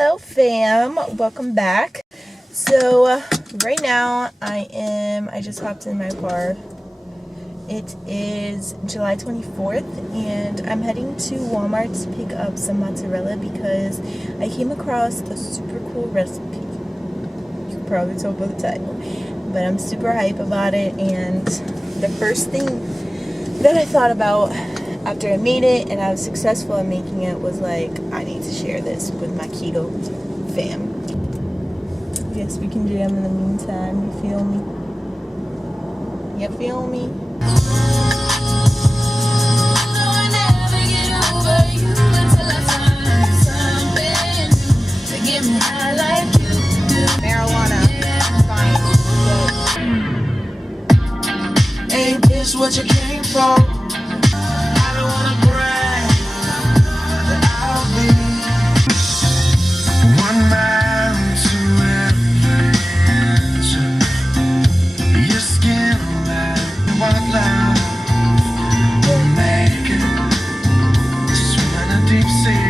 Hello fam, welcome back. So right now I just hopped in my car. It is July 24th and I'm heading to Walmart to pick up some mozzarella because I came across a super cool recipe. You can probably tell by the title, but I'm super hype about it. And the first thing that I thought about after I made it and I was successful in making it was like, I need to share this with my keto fam. Yes, we can jam in the meantime, you feel me? You feel me? Marijuana, fine. Ain't this what you came for? I don't wanna brag, but I'll be 1 mile to every answer. Your skin like white cloud will make it swim in a deep sea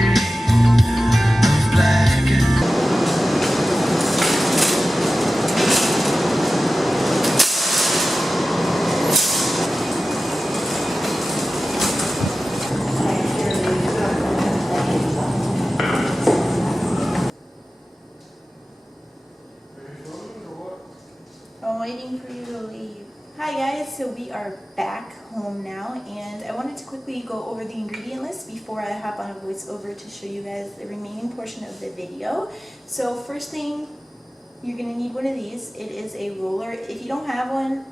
of black. I'm waiting for you to leave. Hi guys, so we are back home now and I wanted to quickly go over the ingredient list before I hop on a voiceover to show you guys the remaining portion of the video. So first thing, you're going to need one of these. It is a roller. If you don't have one,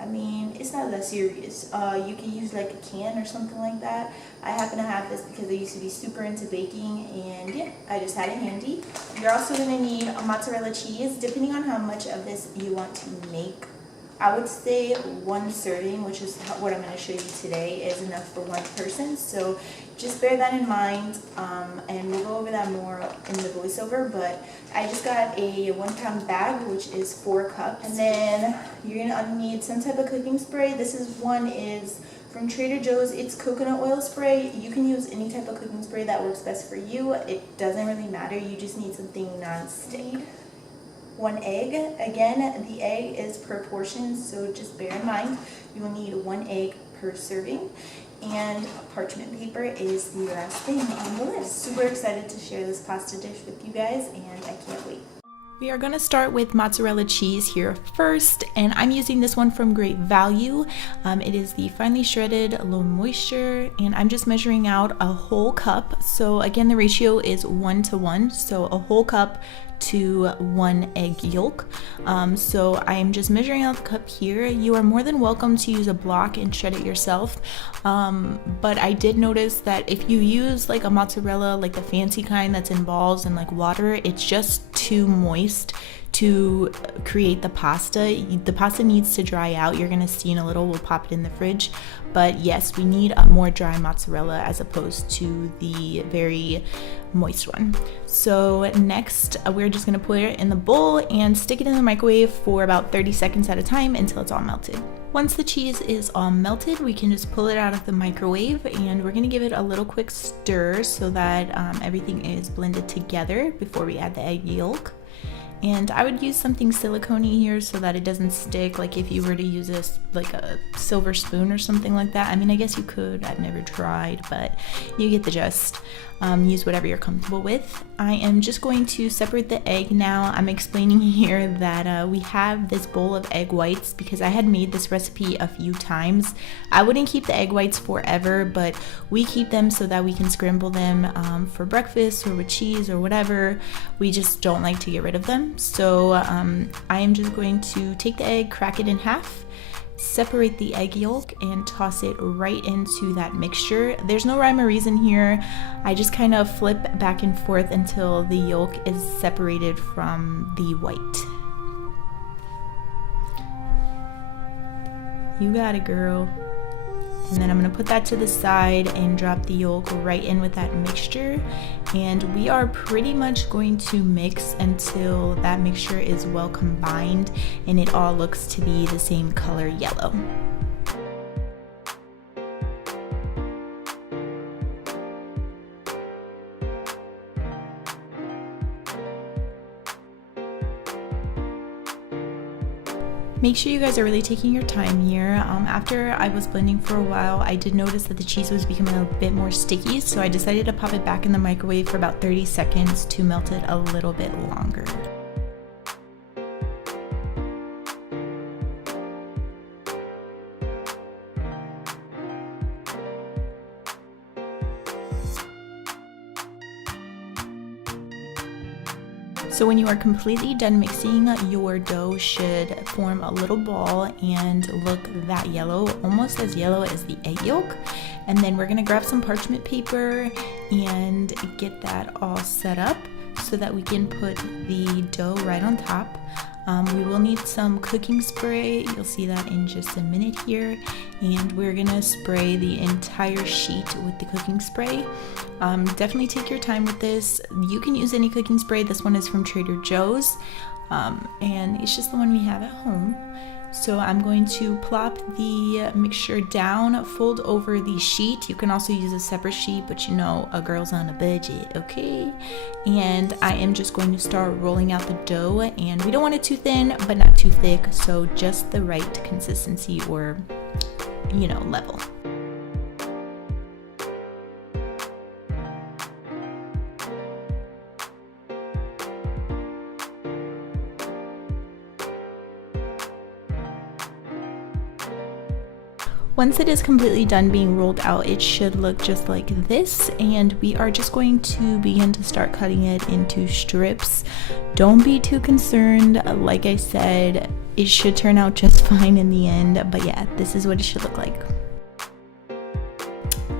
I mean, it's not that serious. You can use like a can or something like that. I happen to have this because I used to be super into baking and yeah, I just had it handy. You're also going to need a mozzarella cheese, depending on how much of this you want to make. I would say 1 serving, which is what I'm going to show you today, is enough for 1 person. So just bear that in mind, and we'll go over that more in the voiceover. But I just got a 1 pound bag, which is 4 cups. And then you're going to need some type of cooking spray. This is from Trader Joe's. It's coconut oil spray. You can use any type of cooking spray that works best for you. It doesn't really matter. You just need something non-stick. 1 egg. Again, the egg is per portion, so just bear in mind you will need 1 egg per serving. And parchment paper is the last thing on the list. Super excited to share this pasta dish with you guys, and I can't wait. We are going to start with mozzarella cheese here first, and I'm using this one from Great Value. It is the finely shredded, low moisture, and I'm just measuring out a whole cup. So again, the ratio is 1:1, so a whole cup to 1 egg yolk. So I am just measuring out the cup here. You are more than welcome to use a block and shred it yourself, but I did notice that if you use like a mozzarella, like the fancy kind that's in balls and like water, it's just too moist to create the pasta. The pasta needs to dry out. You're gonna see in a little, we'll pop it in the fridge. But yes, we need a more dry mozzarella as opposed to the very moist one. So next, we're just gonna put it in the bowl and stick it in the microwave for about 30 seconds at a time until it's all melted. Once the cheese is all melted, we can just pull it out of the microwave and we're gonna give it a little quick stir so that everything is blended together before we add the egg yolk. And I would use something silicone-y here so that it doesn't stick, like if you were to use this like a silver spoon or something like that. I mean, I guess you could, I've never tried, but you get the gist. Use whatever you're comfortable with. I am just going to separate the egg now. I'm explaining here that we have this bowl of egg whites because I had made this recipe a few times. I wouldn't keep the egg whites forever, but we keep them so that we can scramble them for breakfast or with cheese or whatever. We just don't like to get rid of them. So I am just going to take the egg, crack it in half, separate the egg yolk and toss it right into that mixture. There's no rhyme or reason here. I just kind of flip back and forth until the yolk is separated from the white. You got it, girl. And then I'm going to put that to the side and drop the yolk right in with that mixture. And we are pretty much going to mix until that mixture is well combined and it all looks to be the same color yellow. Make sure you guys are really taking your time here. After I was blending for a while, I did notice that the cheese was becoming a bit more sticky, so I decided to pop it back in the microwave for about 30 seconds to melt it a little bit longer. So when you are completely done mixing, your dough should form a little ball and look that yellow, almost as yellow as the egg yolk. And then we're gonna grab some parchment paper and get that all set up so that we can put the dough right on top. We will need some cooking spray. You'll see that in just a minute here. And we're gonna spray the entire sheet with the cooking spray. Definitely take your time with this. You can use any cooking spray. This one is from Trader Joe's, and it's just the one we have at home. So I'm going to plop the mixture down, fold over the sheet. You can also use a separate sheet, but you know, a girl's on a budget, okay? And I am just going to start rolling out the dough, and we don't want it too thin, but not too thick, so just the right consistency or, you know, level. Once it is completely done being rolled out, it should look just like this, and we are just going to begin to start cutting it into strips. Don't be too concerned. Like I said, it should turn out just fine in the end, but yeah, this is what it should look like.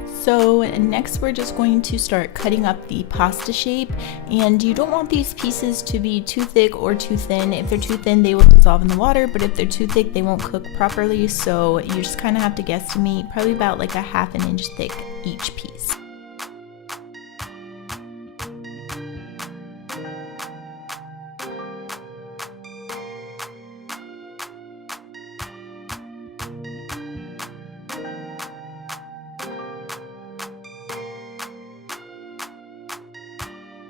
So next we're just going to start cutting up the pasta shape, and you don't want these pieces to be too thick or too thin. If they're too thin, they will dissolve in the water, but if they're too thick, they won't cook properly. So you just kind of have to guesstimate, probably about like a ½ inch thick each piece.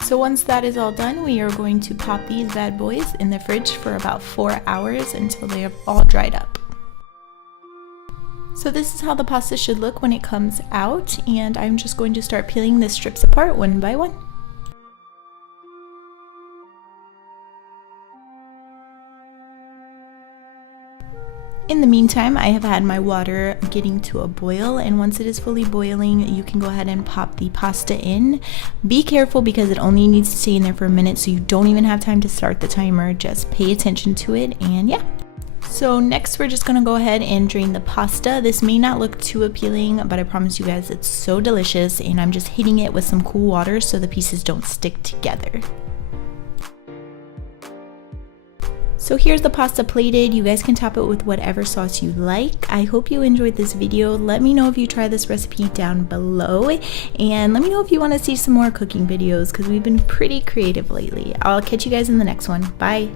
So once that is all done, we are going to pop these bad boys in the fridge for about 4 hours until they have all dried up. So this is how the pasta should look when it comes out, and I'm just going to start peeling the strips apart one by one. In the meantime, I have had my water getting to a boil, and once it is fully boiling, you can go ahead and pop the pasta in. Be careful because it only needs to stay in there for a minute, so you don't even have time to start the timer. Just pay attention to it, and yeah. So next we're just gonna go ahead and drain the pasta. This may not look too appealing, but I promise you guys it's so delicious, and I'm just hitting it with some cool water so the pieces don't stick together. So here's the pasta plated. You guys can top it with whatever sauce you like. I hope you enjoyed this video. Let me know if you try this recipe down below, and let me know if you want to see some more cooking videos because we've been pretty creative lately. I'll catch you guys in the next one. Bye.